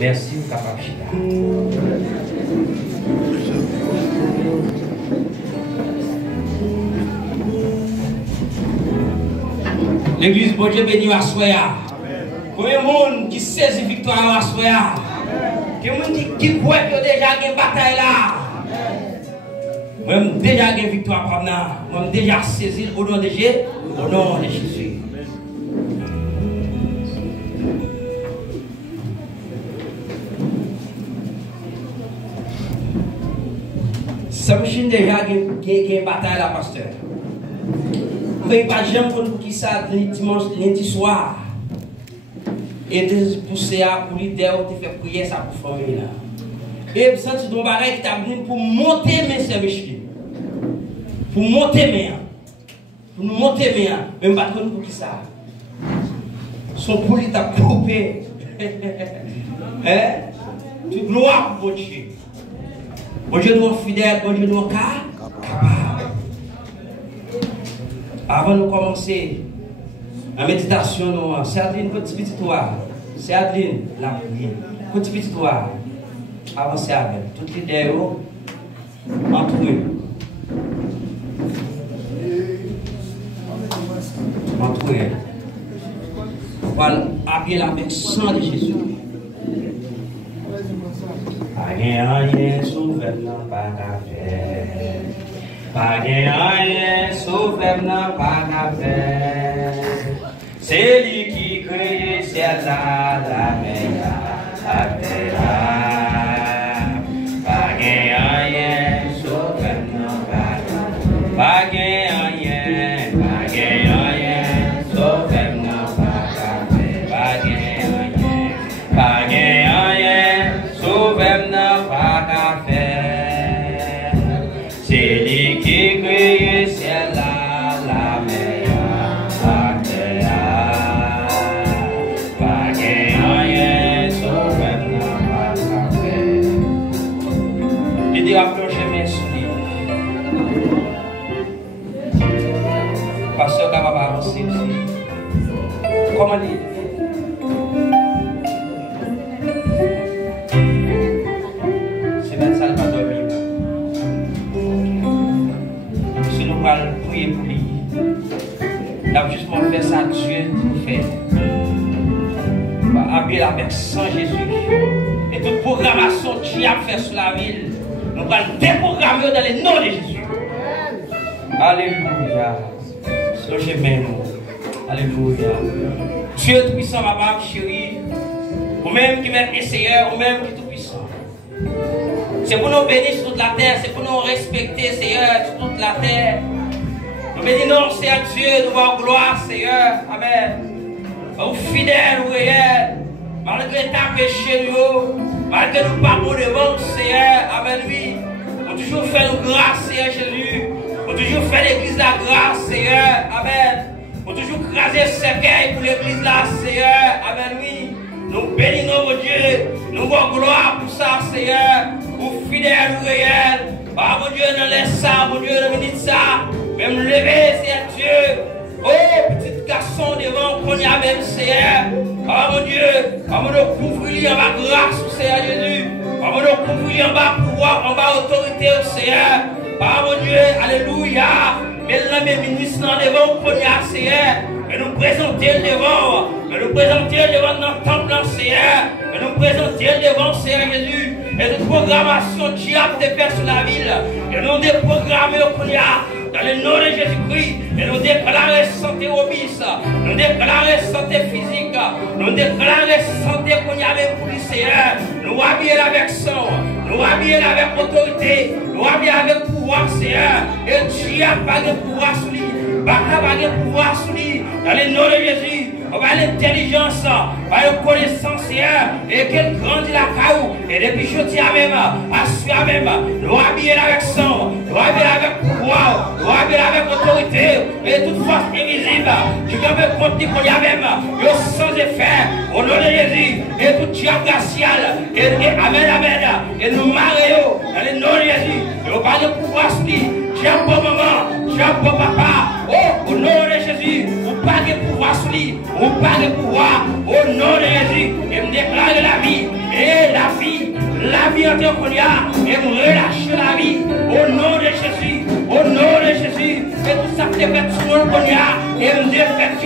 Merci, vous capable chita. L'église, bon Dieu béni à Soya. Combien de monde qui saisit victoire à Soya? Combien de monde qui croit que déjà une bataille là? Même déjà une victoire par là. Même déjà saisi au nom de Jésus. Au nom de Jésus. Ça me chine déjà une bataille là, pasteur. Mais pas jamais pour qui ça dimanche, lundi soir. Et de pousser à pour l'idée où tu fais prier ça pour famille là. Et ça tu dois barrer qui t'a venu pour monter mes services. Pour monter mes. Pour nous monter mes. Même pas pour qui ça. Son pour lui t'a coupé. Hein? Tu gloire pour Dieu. Bon Dieu nous fidèle, bon Dieu nous capable. Avant de commencer la méditation, c'est Adeline, petit toi. C'est Adeline, la prière. Petit toi. Avancez avec. Toutes les idées, entre eux. Entre eux. Voilà, habiller avec sang de Jésus. Rien sauver n'a pas qu'à faire. Pas rien sauver n'a pas qu'à faire. C'est lui qui crée ciel là, la mer, la terre. Pas rien sauver n'a pas qu'à faire. Pas rien sauver n'a pas qu'à faire. Pas rien sauver n'a pas qu'à faire. C'est lui qui crée ciel là, la mer, la terre. Pas rien sauver n'a pas qu'à faire. Il dit à plonger mes souliers. Pasteur capable d'avancer aussi. Comment dire? Prier pour lui. Il a justement fait ça, Dieu nous fait. Habiller avec sang Jésus. Et toute programmation que Dieu a fait sur la ville, nous allons déprogrammer dans le nom de Jésus. Alléluia. Alléluia. Dieu tout-puissant, ma femme chérie. Vous-même qui êtes essayeur, vous-même qui est tout-puissant. C'est pour nous bénir sur toute la terre, c'est pour nous respecter, Seigneur, sur toute la terre. Nous bénissons, Seigneur Dieu, nous voyons gloire, Seigneur. Amen. Nous fidèles, nous réels, malgré ta péché, malgré nous parcours devant le Seigneur, avec lui. On toujours fait nous grâce, Seigneur Jésus. On toujours fait l'église la grâce, Seigneur. Amen. On toujours craser cercueil pour l'église là, Seigneur. Amen, oui. Nous bénissons, mon Dieu. Nous voyons gloire pour ça, Seigneur. Pour fidèles, nous réels. Ah, mon Dieu, ne laisse ça, mon Dieu, ne bénisse ça. Même lever, Seigneur Dieu. Oh, petit garçon devant qu'on y a même, Seigneur. Oh, mon Dieu. Oh, mon Dieu, couvrir en bas grâce, Seigneur Jésus. Oh, mon Dieu, couvrir en bas pouvoir, en bas autorité, Seigneur. Oh, mon Dieu, alléluia. Mais là, mes ministres devant qu'on y a, Seigneur. Mais nous présenter devant. Mais nous présenter devant notre temple, Seigneur. Mais nous présenter devant, Seigneur Jésus. Et toute programmation diable de faire sur la ville. Et nous déprogrammer au qu'on y a. Dans le nom de Jésus-Christ, et nous déclarons santé obéisse, nous déclarons santé physique, nous déclarons santé qu'on y a même pour le Seigneur, nous habillons avec sang, nous habillons avec autorité, nous habillons avec pouvoir, Seigneur, et Dieu n'a pas de pouvoir sur lui, pas de pouvoir sur lui, dans le nom de Jésus. On va l'intelligence, on va la connaissance, Seigneur, et qu'elle grandit la caillou. Et depuis je dis à même, à même, nous habiller avec sang, nous habiller avec pouvoir, nous habiller avec autorité, et toute force invisible, tu peux me compter qu'on y a même, le sans effet, au nom de Jésus, et tout diable racial, et amen, amen, et nous marions, dans le nom de Jésus, et on va de pouvoir sur lui, diable bon maman, diable bon papa, oh, au nom de Jésus, on pas de pouvoir sur lui. On parle de pouvoir au nom de Jésus et me déclare la vie et orienter qu'on y a et me relâcher la vie au nom de Jésus. Au nom de Jésus. Et tout ça qui est fait sur le qu'on y a et me défaite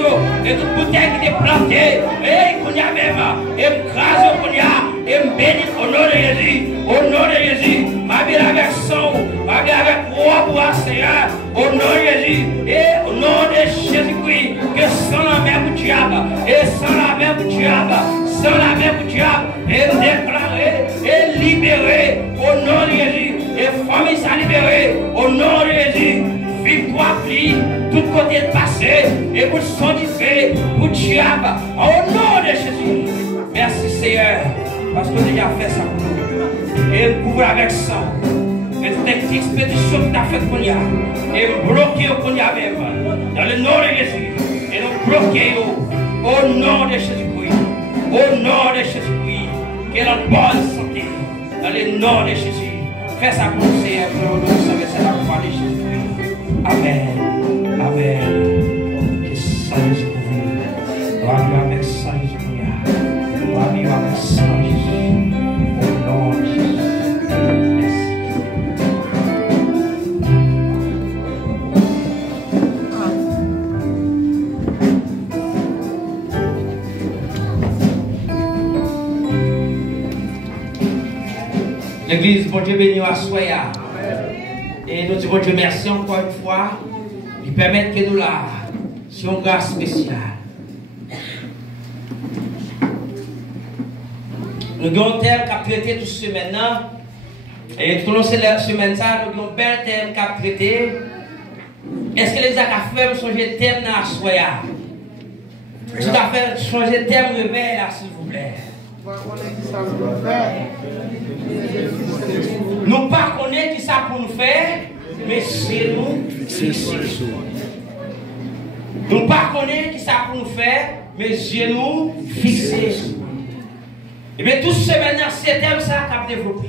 et toute bouteille qui est plantée et qu'on y a même et me crase au qu'on y a et me bénit au nom de Jésus. Au nom de Jésus. Ma vie avec sang, ma vie avec roi pour Seigneur. Au nom de Jésus. Et au nom de Jésus-Christ. Que sans la main du diable. Et sans la main du diable. Sans la main du diable. Et déclarer et libérer. Au nom de Jésus. Et famille s'est libérée. Au nom de Jésus. Victoire plie. Tout côté de passé. Et pour son fait. Pour le diable. Au nom de Jésus. Merci Seigneur. Parce que déjà fait ça pour nous. Et nous couvre avec sang. Et toute expédition que tu as faite pour nous. Et nous bloquer pour nous même. Dans le nom de Jésus. Et nous bloquer au nom de Jésus-Christ. Au nom de Jésus-Christ. Qu'elle a une bonne santé. Dans le nom de Jésus. Fais ça pour nous, Seigneur. Pour nous sauver, c'est la foi de Jésus-Christ. Amen. Amen. Que ça nous couvre. Gloire avec ça nous couvre. Gloire avec ça nous couvre. L'église, bon Dieu béni à soi. Et nous disons Dieu merci encore une fois. Il permet que nous là, sur une grâce spéciale. Nous avons un thème qui a traité toute semaine. Et tout au long de cette semaine, nous avons un bel thème qui a traité. Est-ce que les affaires ont changé de thème dans la soya? Est-ce que les affaires ont changé de thème rebelle, s'il vous plaît? Nous ne connaissons pas qui ça pour nous faire, mais c'est nous fixer. Nous ne connaissons pas qui ça pour nous faire, mais c'est nous fixer. Et bien, tout ce maintenant, c'est thème ça qui a développé.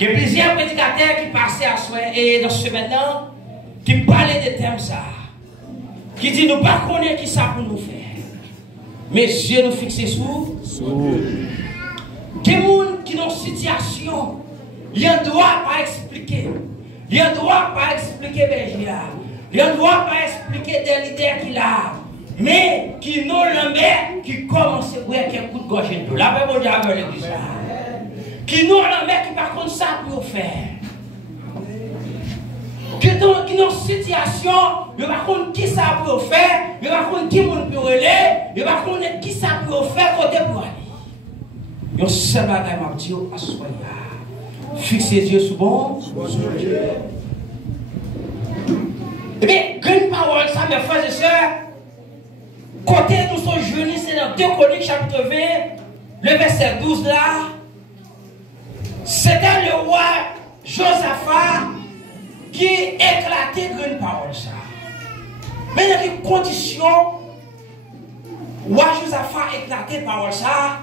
Il y a plusieurs prédicateurs qui passaient à soi et dans ce maintenant, qui parlaient de thème ça. Qui disent nous ne connaissons pas qui ça pour nous faire. Mais Dieu nous fixe sous. Des gens qui ont une situation, ils ne doivent pas expliquer. Ils ne doivent pas expliquer Bergia. Ils ne doivent pas expliquer des leaders qu'il a. Mais qui n'ont le maire qui commence à boire un coup de gorge de l'eau. La paix mon Dieu avec l'église. Qui n'ont le maire qui par contre ça pour faire. Qui ont une situation, ils ne savent pas qui ça peut faire, ils ne savent pas qui peut relayer, ils ne savent pas qui ça peut faire côté pour aller. Ils ont seul bagage m'a dit à soi. Fixez les yeux sur bon. Eh bien, grande parole, ça mes frères et sœurs. Côté nous sommes jeunes, c'est dans 2 Chroniques chapitre 20, le verset 12 là. C'était le roi Josaphat qui éclatait grande parole ça. Mais dans quelles conditions roi Josaphat éclatait parole ça?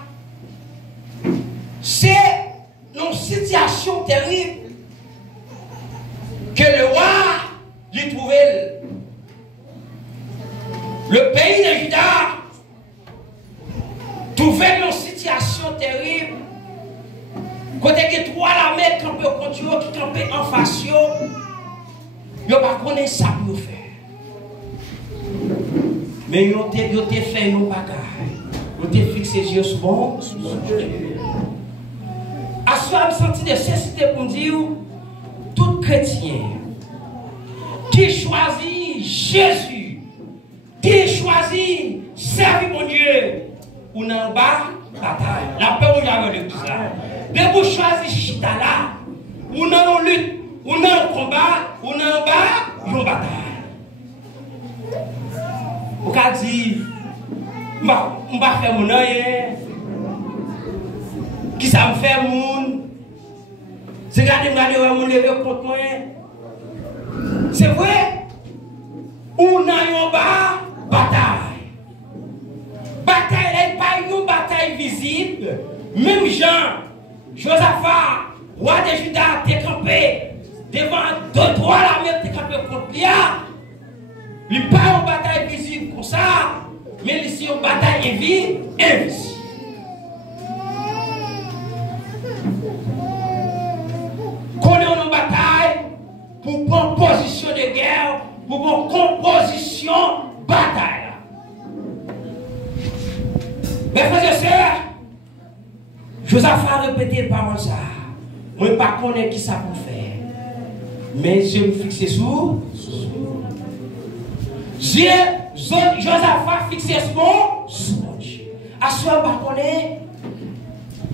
C'est une situation terrible que le roi lui trouvait. Le pays de Juda trouvait une situation terrible. Côté que 3 l'armée campaient au continent, qui campaient en face, ils ne connaissent pas ça pour faire. Mais ils ont fait nos bagages. Ils ont fixé les yeux sur bon. À ce moment, je me sens de nécessité pour dire tout chrétien qui choisit Jésus, qui choisit servir mon Dieu, ou n'en bas bataille. La paix où j'avais le tout ça. Mais vous choisissez chita là, ou n'en lutte, ou n'en combat, ou n'en bas, une bataille. Vous pouvez dire, je vais faire mon œil. Qui ça me fait moun? C'est garder mon lever contre moi. C'est vrai? Ou n'a yon ba bataille. Bataille n'est pas une bataille visible. Même Jean, Josaphat, roi de Juda, t'es campé devant 2-3 l'armée, t'es campé contre lui. Il n'est pas une bataille visible comme ça, mais ici une bataille invisible. en composition bataille. Mes frères et sœurs, Josaph a répété par ça. Moi, je ne sais pas qui ça pour faire. Mais je me fixe sur. Josaph a fixé sur mon Dieu. À ce moment, je connais.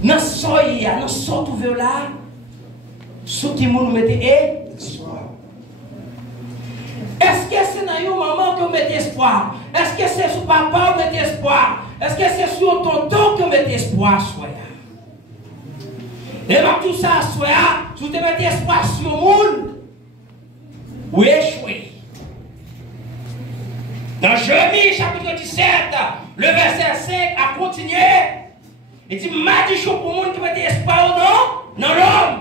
Dans ce soya, dans ce ouvert là, ce qui nous mettait espoir. Est-ce que c'est dans une maman que vous mettez espoir? Est-ce que c'est sur papa que vous mettez espoir? Est-ce que c'est sur tonton que vous mettez espoir? Et dans tout ça, si vous mettez espoir sur le monde, vous échouez. Dans Jérémie chapitre 17, le verset 5 a continué. Il dit, m'a dit pour le monde qui met espoir ou non? Non, l'homme.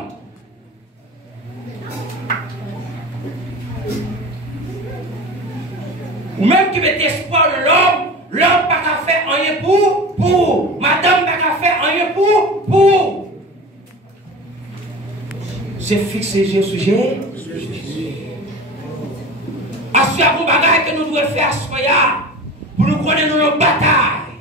Ou même qui met espoir l'homme n'a pas faire rien pour. Madame n'a pas faire rien pour. C'est fixé sur le sujet. Assurer un bagage que nous devons faire pour nous connaître nos batailles,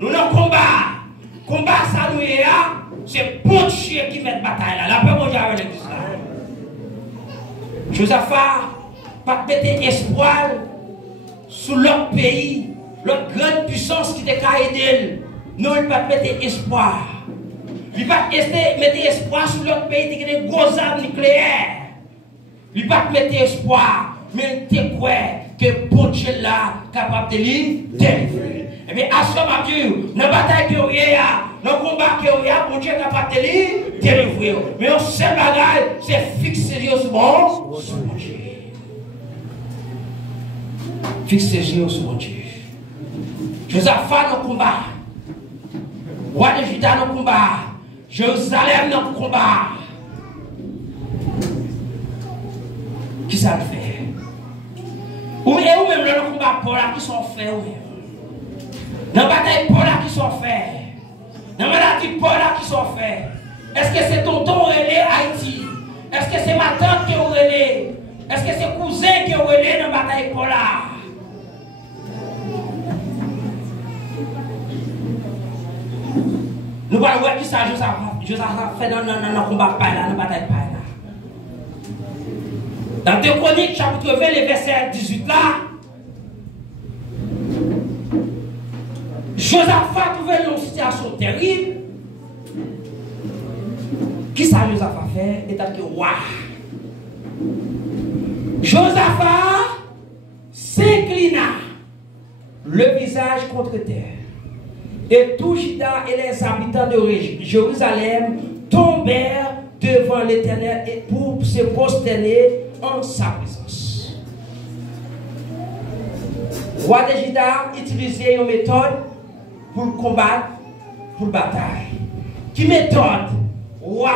nos combats. Combat ça nous est là, c'est bon Dieu qui met bataille là. La paix mon Dieu avec l'église là. Josaph pas mettre espoir sur l'autre pays, l'autre grande puissance qui était qu'à aider. Non, il pas mettre espoir. Il pas mettre espoir sur l'autre pays qui a des gros armes nucléaires. Il pas mettre espoir, mais il te croit que bon Dieu là capable de délivrer. Eh bien, à ce moment, dans la bataille que vous avez, dans le combat que vous avez, mon Dieu est capable de délivrer. Mais un seul bagage, c'est fixer sur mon Dieu. Fixer sur mon Dieu. Josaph dans le combat. Roi de Juda dans le combat. Jérusalem dans le combat. Qui ça le fait? Ou même dans le combat, pour là, qui sont faits. Dans la bataille pour là qui sont faits. Dans la maladie pour là qui sont faits. Est-ce que c'est tonton relais Haïti? Est-ce que c'est ma tante qui est relais? Est-ce que c'est cousin qui est relais dans la bataille pour là? Nous allons voir qui ça Josaph fait dans le combat par là, dans la bataille par là. Dans 2 Chroniques, chapitre 20, le verset 18 là. Josaph a trouvé une situation terrible. Qui ça Josaph a fait? Et t'as dit, waouh! Josaph s'inclina le visage contre terre. Et tout Juda et les habitants de Jérusalem tombèrent devant l'Éternel pour se prosterner en sa présence. Le roi de Juda utilisait une méthode pour le combattre, pour la bataille. Qui méthode? Roi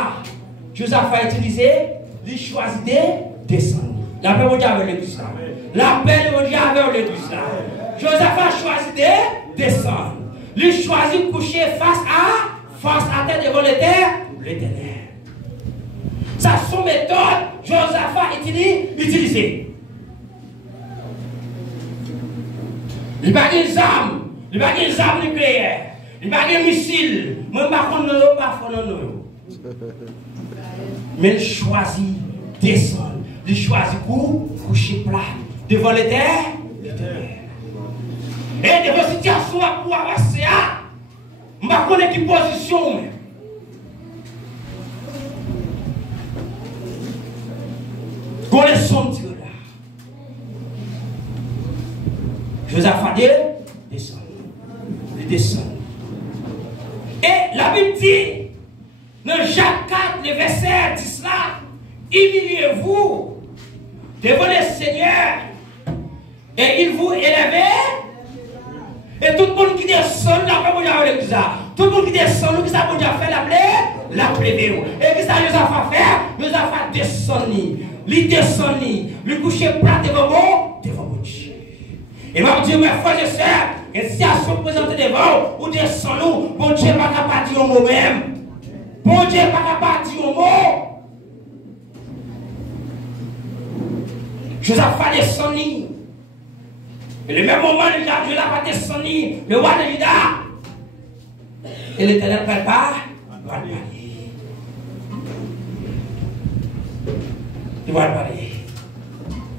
Josaph a utilisé, il choisit de descendre. La paix mondiale avec l'église là. La paix mondiale avec l'église là. Josaph a choisi de descendre. Il choisit de coucher face à terre devant l'Éternel. Ça, son méthode, Josaph a utilisé. Il n'y a pas des armes. Il n'y a pas des armes nucléaires. Il n'y a pas des missiles. Même pas qu'on ne pas mais il choisit descendre. Il choisit pour coucher plat devant l'Éternel. Et devant la situation pour avancer, je ne sais pas quelle position. Qu'on les sonde là. Josaph a descend. Il descend. Et la Bible dit, dans Jacques 4, le verset 10 là, humiliez-vous devant le Seigneur et il vous élève. Et tout le monde qui descend, tout le monde qui descend, nous qui ça fait l'appeler. Et qui ça Josaph a fait? Josaph a descendu. Il descend, il couche plat devant mon Dieu. Et va dire, mes frères et sœurs, que si à se présenter devant, ou descendons, bon Dieu n'est pas capable de dire au mot même. Bon Dieu n'est pas capable de dire au mot. Josaph a descendu. Et le même moment, déjà, Dieu n'a pas descendu le roi de Juda. Et l'Éternel prépare. Va le parler. Il va le parler.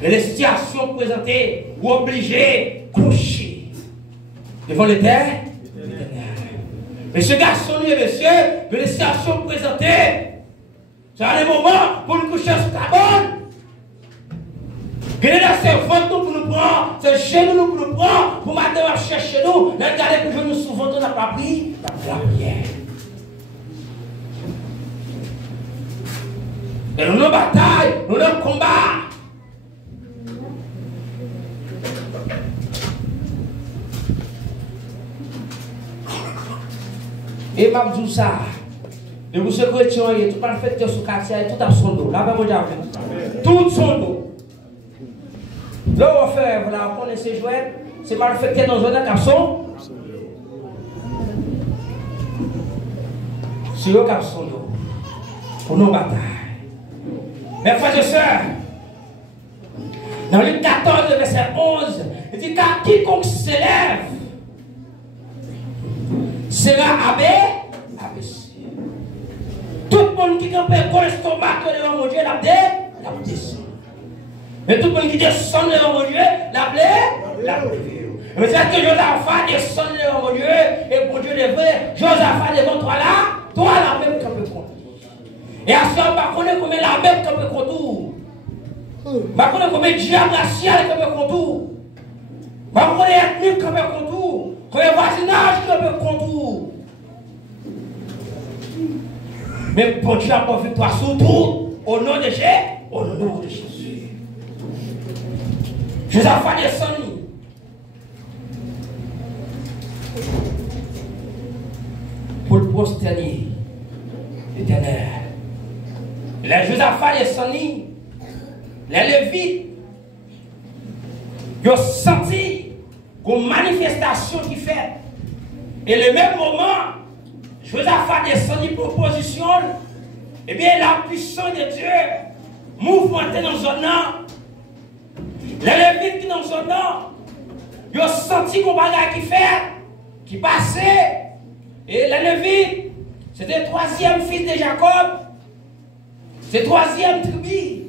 Et les situations présentées, vous obligez de coucher devant l'Éternel. Mais ce garçon, lui, monsieur, que les situations présentées, c'est un moment pour nous coucher sur ta bonne. Quel est la servante pour nous prendre, c'est chez nous pour nous prendre, pour matin marcher chez nous, regardez que je nous souvent on n'a pas pris la prière. Et nous nos batailles, nous nos combats. Et ma dis ça. Et vous ce chrétien, il tout parfait sur quartier, tout à son dos. Là, mon Dieu, tout son dos. Là, on fait, voilà, on ces jouets, c'est pas affecté dans un garçon. C'est le garçon pour nos batailles. Mes frères et sœurs, dans le 14, verset 11, il dit car quiconque s'élève sera abaissé. Tout le monde qui campe pour l'estomac devant mon Dieu, la descend. Mais tout le monde qui descend devant mon Dieu, la mais c'est que Josaphat descend devant mon Dieu, et pour Dieu le vrai, Josaphat devant toi la même campe contre. Et à ce moment, on connaît combien la même campe contre. On connaît combien diable racial campe contre. On connaît ethnique campe contre. Combien voisinage campe contre. Mais pour Dieu a pas victoire surtout au nom de Jésus. Josaphat descend. Pour le prosterner l'Éternel. Les Josaphat descend. Les Lévites. Ils ont senti une manifestation qui fait. Et le même moment, Josaphat descend pour position. Eh bien, la puissance de Dieu mouvementée dans son nom. Les Lévites qui dans son nom, ils ont senti qu'on bagage qui fait, qui passait. Et les Lévites, c'était le troisième fils de Jacob. C'est le troisième tribu.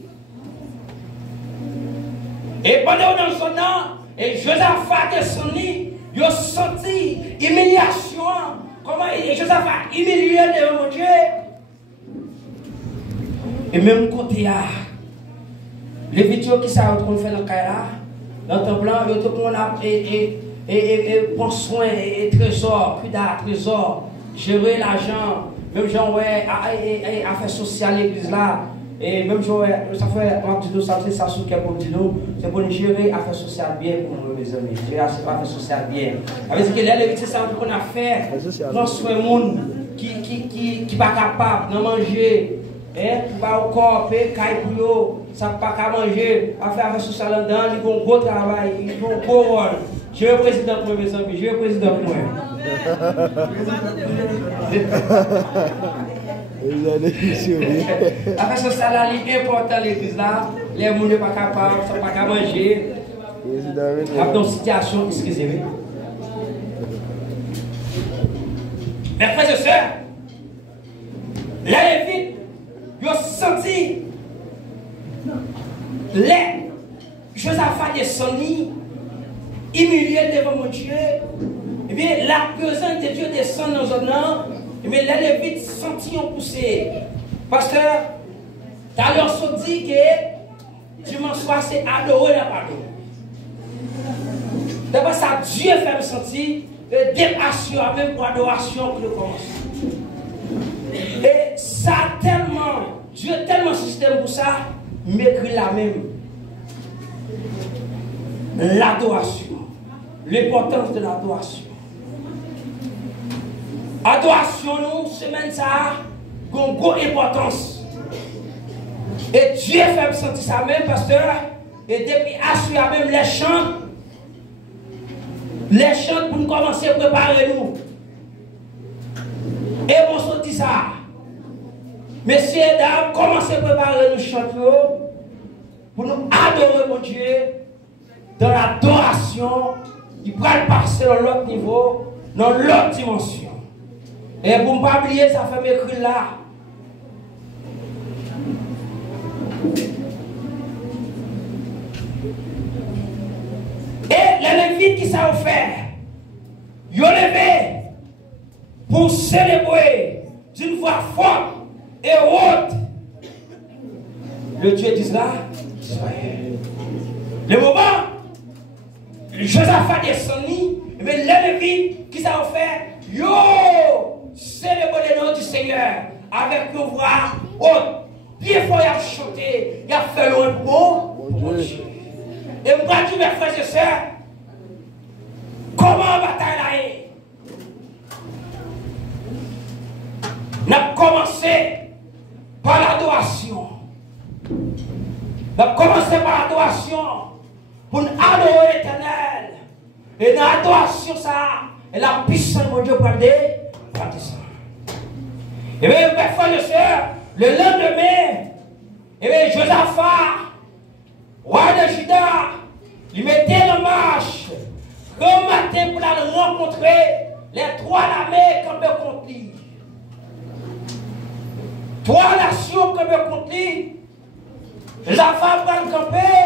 Et pendant dans son nom, et Josaphat descendu, ils ont senti humiliation. Comment Josaphat humilié devant mon Dieu. Et même côté là, les vidéos qui savent qu'on fait dans le cas dans le temps blanc, ils ont prendre soin et trésor, puis d'un trésor, gérer l'argent, même j'en ouais, affaires sociales l'église là, et même j'en ça fait un petit ça c'est ça sur quel pour dire c'est pour gérer affaires sociales bien pour nous mes amis, gérer affaires sociales bien. Avec ce que les c'est ça qu'on a fait, prendre soin monde qui pas capable de manger. Qui va au corps, caille pour eux, ça ne pas qu'à manger, à faire sur ça là-dedans, ils font un gros travail, ils font un gros rôle. Je suis le président pour mes amis, je suis le président pour moi. Après ce salaire important l'église là, les gens ne sont pas capables, ne sont pas qu'à manger. Après une situation, excusez-moi. Mes frères et sœurs, les Lévites, ils ont senti les Josaphat descendus, humiliés devant mon Dieu. Et bien, la présence de Dieu descend dans un an. Et bien, les Lévites sentis ont poussé. Parce que, tout à l'heure, on dit que dimanche soir, c'est adorer la parole. D'abord, ça, Dieu fait me sentir dépassion, même pour adoration que je commence. Et ça tellement, Dieu tellement système pour ça, m'écrit la même. L'adoration. L'importance de l'adoration. Adoration, nous, semaine ça, a une grande importance. Et Dieu fait me sentir ça même, pasteur. Et depuis assurer même les chants pour nous commencer à préparer nous. Et on se dit ça. Messieurs et dames, commencez à préparer nos chants pour nous adorer mon Dieu dans l'adoration, il pourra passer dans l'autre niveau, dans l'autre dimension. Et pour ne pas oublier, ça fait m'écrire là. Et les Lévites qui savent faire, ils ont levé pour célébrer d'une voix forte et haute le Dieu d'Israël. Le moment, Josaphat descendit, mais les Lévites qui savent faire, yo, célébrer le nom du Seigneur avec une voix haute. Bien fort, il a chanté, il a fait loin pour Dieu. Et moi, tu mes frères et sœurs, comment bataille là est? On a commencé par l'adoration. On a commencé par l'adoration pour adorer l'Éternel. Et dans l'adoration, ça, et la puissance de Dieu pour descendre. Et bien, mes frères et sœurs, le lendemain, et bien, Josaphat, roi de Juda, il mettait en marche, grand matin pour aller rencontrer les trois armées campées contre lui. Trois nations campées contre lui. Josaphat prend camper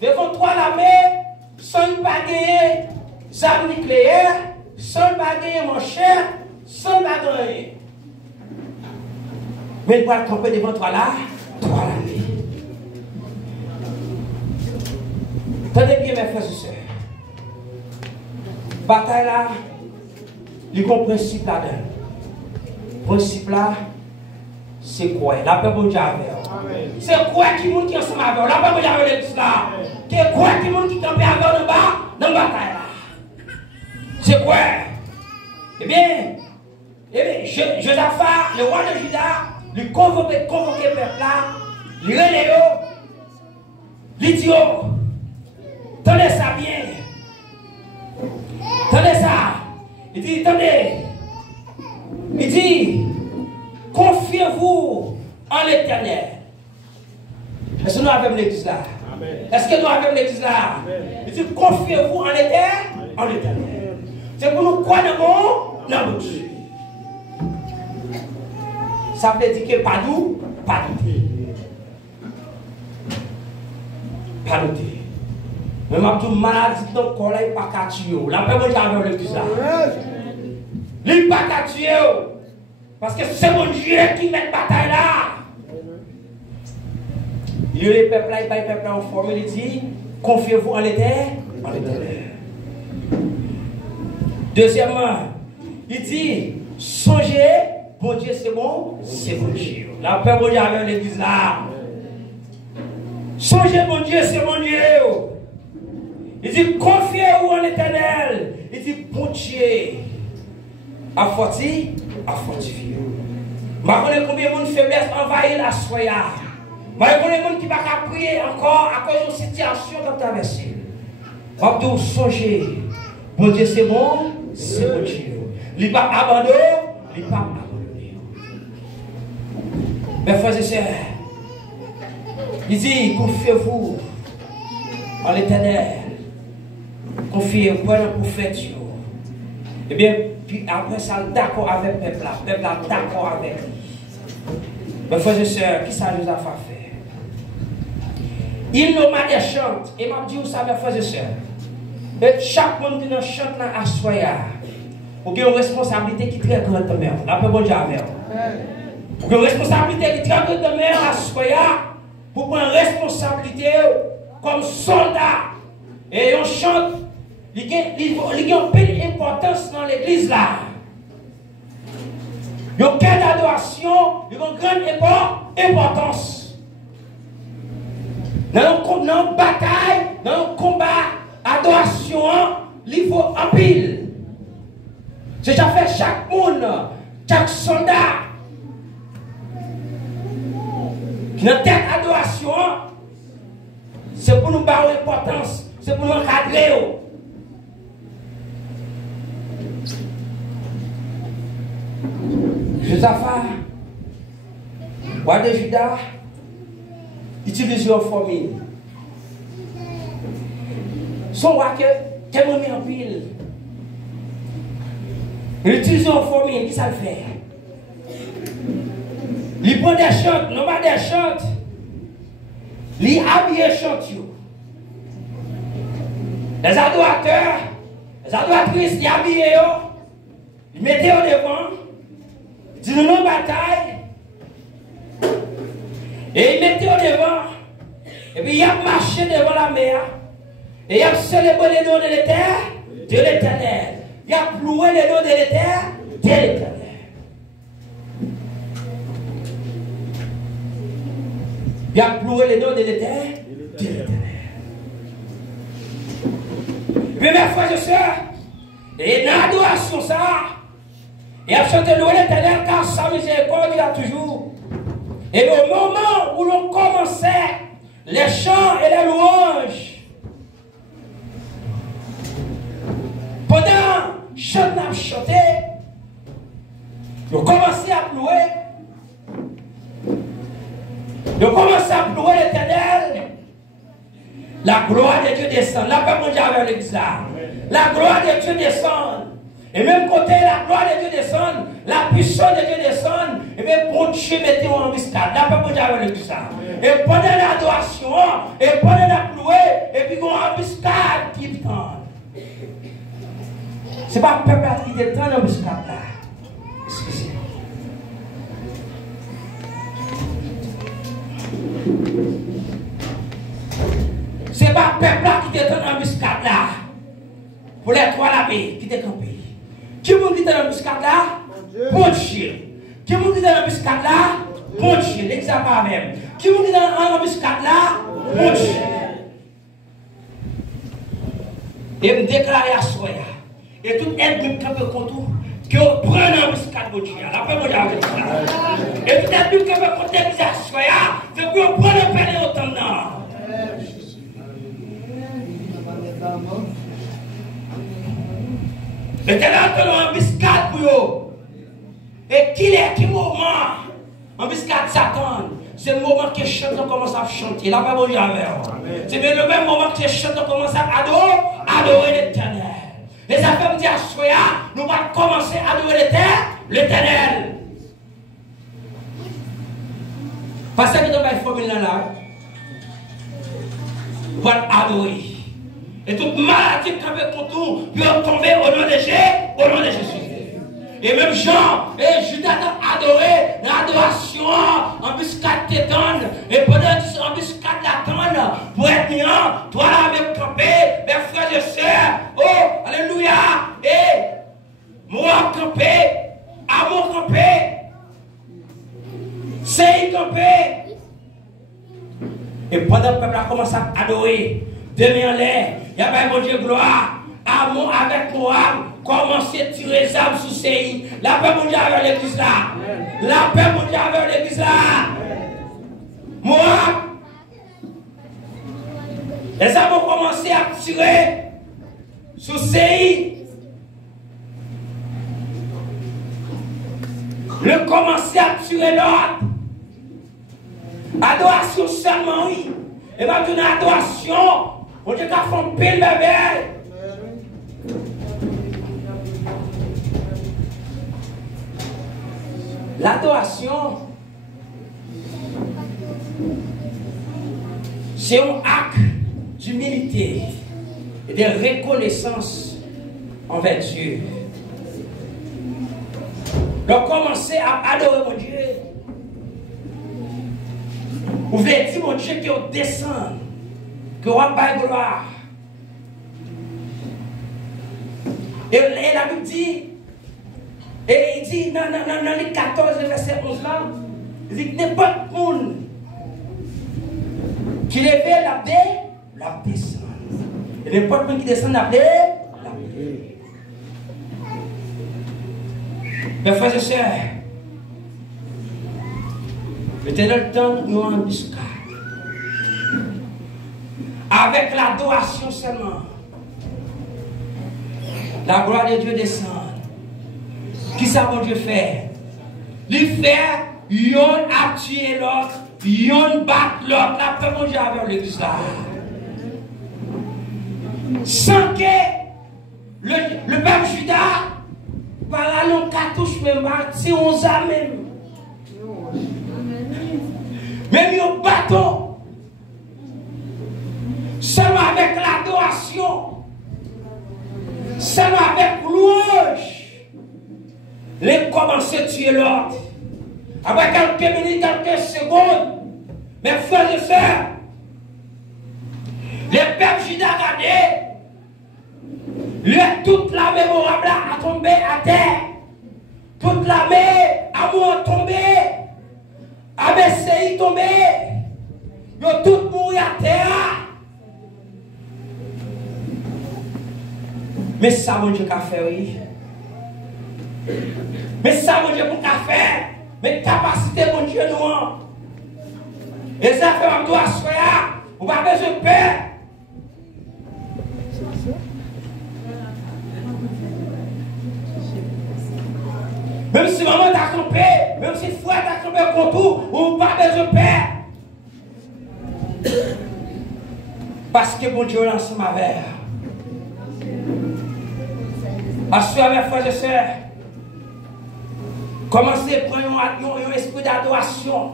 devant trois armées, sans pas gagner armes nucléaires, sans pas gagner manchette, sans pas gagner. Mais il va camper devant trois armées. Tenez bien mes frères et sœurs. Bataille là, il y a un principe là-dedans. Le principe là, c'est quoi? La paix bon Dieu avec. C'est quoi qui monte qui ensemble avec? La paix bon Dieu avec l'église là. C'est quoi qui monte qui campe avec en bas dans la bataille là? C'est quoi? Eh bien, Josaphat, le roi de Juda, lui convoqué le peuple là, lui relève, lui dit, tenez ça bien. Tenez ça. Il dit, tenez. Il dit, confiez-vous en l'Éternel. Est-ce que nous avons l'église là? Est-ce que nous avons l'église là? Il dit, confiez-vous en l'Éternel. C'est pour nous croire dans mon Dieu. Ça veut dire que pas nous, pas nous. Pas nous. Mais ma petite maladie dans le corps, il n'est pas qu'à tuer. La paix, moi, j'avais l'église là. Il n'est pas qu'à tuer. Parce que c'est mon Dieu qui met la bataille là. Il y a les peuples là, il y a les peuples là en forme. Il dit, confiez-vous en l'Éternel. Deuxièmement, il dit, songez, bon Dieu c'est bon Dieu. La paix, moi, j'avais l'église là. Songez, bon Dieu, c'est mon Dieu. Il dit, confiez-vous en l'Éternel. Il dit, bon Dieu, à fortifier. Je connais combien de faiblesse envahit la soya. Je connais gens qui ne va pas prier encore à cause de situation comme traversée. Je vais songer. Bon Dieu, c'est bon Dieu. Il n'est pas abandonné. Mes frères et sœurs, il dit, confiez-vous en l'Éternel. Confiez-vous en le prophète. Eh bien, puis après ça, d'accord avec le peuple, d'accord avec lui. Mes frères et sœurs, qui ça nous a fait? Il nous m'a des chantes, et m'a dit où ça, mes frères et sœurs. Et chaque monde qui nous chante dans la soya, il y a une responsabilité qui est très grande de mer. La paix bon Dieu avec. Il y a une responsabilité qui est très grande de mer à soya, pour prendre responsabilité comme soldat. Et on chante. Il y a une belle importance dans l'église là. Il y a une grande adoration, il y a une grande importance. Dans une bataille, dans un combat, adoration, il faut en pile. C'est déjà fait chaque monde, chaque soldat. Qui dans tête adoration, c'est pour nous barrer l'importance, c'est pour nous encadrer. Josaphat, roi de Juda, utilise une formule. Son roi que tellement mis en pile. Il utilise une formule, qui ça le fait? Il prend des chantes, non pas des chantes. Il habille chantes. Les adorateurs, les adoratrices, ils habillent, ils mettent au devant, ils disent non bataille, et ils mettent au devant, et puis ils ont marché devant la mer, et ils ont célébré les noms de l'Éternel. Ils ont loué les noms de l'Éternel. Il a loué les noms de l'Éternel. Mais mes frères et sœurs, et dans l'adoration ça, il a chanté louer l'Éternel car sa miséricorde il a toujours. Et au moment où l'on commençait les chants et les louanges, pendant que chant n'a chanté, on commençait à louer. Ils ont commencé à louer l'Éternel. La gloire de Dieu descend. La paix mondiale avec l'église. La gloire de Dieu descend. Et même côté la gloire de Dieu descend, la puissance de Dieu descend. Et même bon Dieu mettez en embuscade. La paix mondiale avec l'église. Et pendant l'adoration, et pendant la louer, et puis on embuscade qui tend. Ce n'est pas le peuple qui détend l'embuscade là. Excusez-moi. C'est pas le peuple qui était dans l'embuscade là. Pour les trois labés qui étaient campés. Qui vous dit dans l'embuscade là? Bon Dieu. Qui vous dit dans l'embuscade là? Bon Dieu. L'examen même. Qui vous dit dans l'embuscade là? Bon Dieu. Et me déclarer à soi. Et tout être qui peut contre que vous prenez l'embuscade bon Dieu. La paix mondiale avec ça. Et tout être qui peut contre à soi. Que vous prenez le père autant non. L'Éternel te donne embuscade pour eux. Et qui moment embuscade Satan? C'est le moment que les chanteurs commencent à chanter. La paix mondiale avec eux. C'est bien le même moment que les chanteurs commencent à adorer l'Éternel. Et ça fait me dire à Soya, nous allons commencer à adorer l'Éternel. Parce que dans la formule là, nous allons adorer. Et toute maladie qui peut contre nous peut tomber au nom de Jésus. Et même Jean et Judas ont adoré l'adoration, embuscade t'étonne. Et pendant que embuscade l'attendent, pour être bien, toi là avec campé, mes frères et sœurs, oh, alléluia, et moi campé, amour campé, c'est campé. Et pendant que le peuple a commencé à adorer, demain en l'air, il y a pas mon Dieu gloire, amour avec moi. Commencez à tirer les âmes sous ces. La paix mondiale avec l'église là. La paix mondiale avec l'église là. Moi, les âmes ont commencé à tirer sous ces. Le commencer à tirer l'autre. Adoration seulement, oui. Et bien, une adoration, on dit qu'à fond pile bébé. L'adoration, c'est un acte d'humilité et de reconnaissance envers Dieu. Donc, commencez à adorer mon Dieu. Vous voulez dire, mon Dieu, que vous descendez, que vous avez gloire. Et la Bible dit, et il dit, dans les 14, verset 11 là, il dit que n'importe monde qui lève la descend. Et n'importe monde qui descend la mes frères et sœurs, l'Éternel donne nous en embuscade. Avec l'adoration seulement, la gloire de Dieu descend. Qui ça mon Dieu fait? Il fait, yon a tué l'autre, yon bat l'autre. La paix mon Dieu avec l'église là. Sans que le peuple Judas, par là, non cartouche, même, si on a même. Même au bateau, seulement avec l'adoration, seulement avec louange, les commencer à tuer l'autre. Après quelques minutes, quelques secondes, mes frères et sœurs, les peuples Judas regardez, toute l'armée mémorable a tombé à terre, toute l'armée a tombé. ABCI tombé, ils ont tout mouru à terre. Mais ça, mon Dieu, qu'a fait, oui. Mais ça, mon Dieu, pour qu'a fait. Mais capacité, mon Dieu, nous. Et ça fait un doigt soya. On n'a pas besoin de peur. Même si maman t'a campé, même si frère t'a campé au contour, on n'a pas besoin de peur. Parce que mon Dieu est ensemble avec. Parce que mes frères et sœurs, commencez à prendre un esprit d'adoration.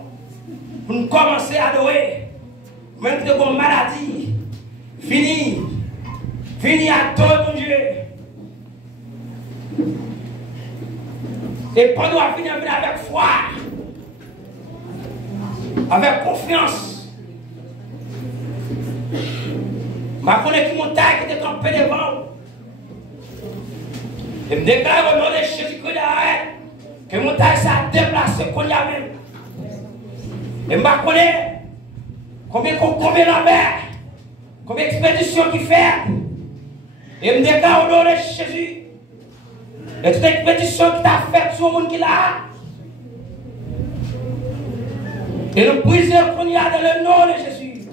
Pour nous commencer à adorer. Même que vos maladies, fini à adorer mon Dieu. Et pendant à venir avec foi, avec confiance. Je connais qui montagne qui était campé devant. Et je me déclare au nom de Jésus-Christ que montagne s'est déplacée qu'on y a même. Et je connais combien la mer, combien d'expéditions qui fait. Et je me déclare au nom de Jésus. Et toute expédition qui t'a faite sur le monde qui l'a. Et le briseur qu'on y a dans le nom de Jésus.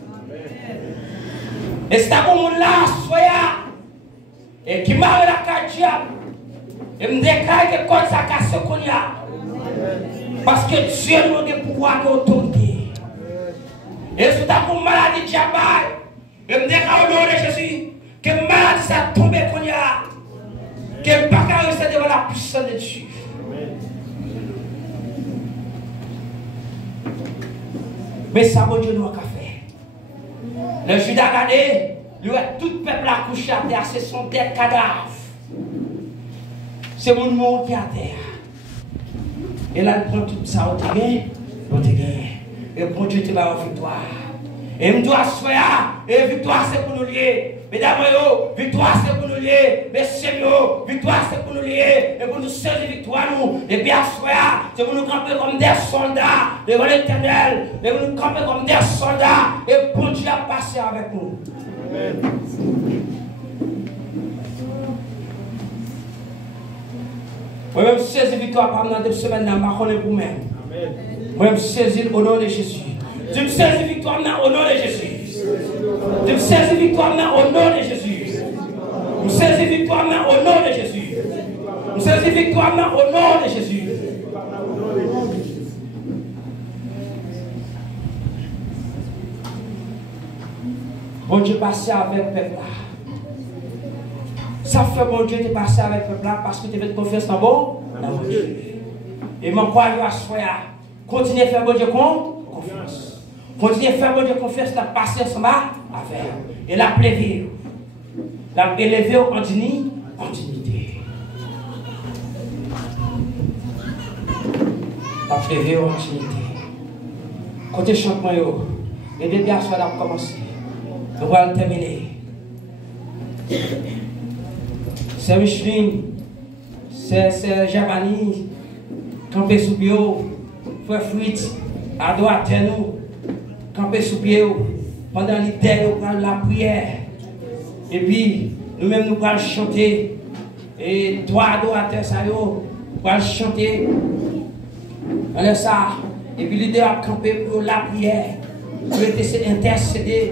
Et c'est à ce moment-là, soya. Et qui m'a la carte diable. Et me déclare que quand ça casse qu'on y a. Parce que Dieu nous a des pouvoirs d'autorité. Et c'est à ce maladie diable. Et me déclare au nom de Jésus que maladie ça tombe qu'on y a. Que pas qu'à rester devant la puissance de Dieu. Mais ça, mon Dieu, nous a fait. Le Judas a regardé, lui, tout le peuple a couché à terre, c'est son tête cadavre. C'est mon monde qui est à terre. Et là, il prend tout ça, on te gagne. Et bon Dieu te va en victoire. Et me doit soya, et victoire c'est pour nous lier. Mesdames, victoire c'est pour nous lier. Messieurs, victoire c'est pour nous lier. Et pour nous saisir victoire, nous. Et bien, soya, c'est pour nous camper comme des soldats devant l'Éternel. Et pour nous camper comme des soldats. Et bon Dieu a passé avec nous. Amen. Moi-même, saisir victoire pendant 2 semaines, je ne sais pas pour moi-même. Moi-même, saisir au nom de Jésus. Je me saisis victoire au nom de Jésus. Je me saisis victoire au nom de Jésus. Je me saisis victoire au nom de Jésus. Je me saisis victoire au nom de Jésus. Bon Dieu passé avec le peuple là. Ça fait bon Dieu de passer avec le peuple là parce que tu veux te confiance dans bon Dieu. Et mon croix à soi, continuez à faire bon Dieu confiance. Continuez à faire bon Dieu confiance, la passer ensemble avec. Et la plaider. La élever en dignité. La plaider en dignité. Côté chantement, et depuis à soi, on a commencé. Nous allons terminer. C'est Micheline, c'est Javani, campé sous bio, frère Fruit, à droite de nous, campé sous bio, pendant l'idée, nous allons la prière. Et puis, nous-mêmes, nous allons chanter. Et toi, adorateur, ça y est, nous allons chanter. On ça. Et puis, l'idée à camper pour la prière, pour intercéder.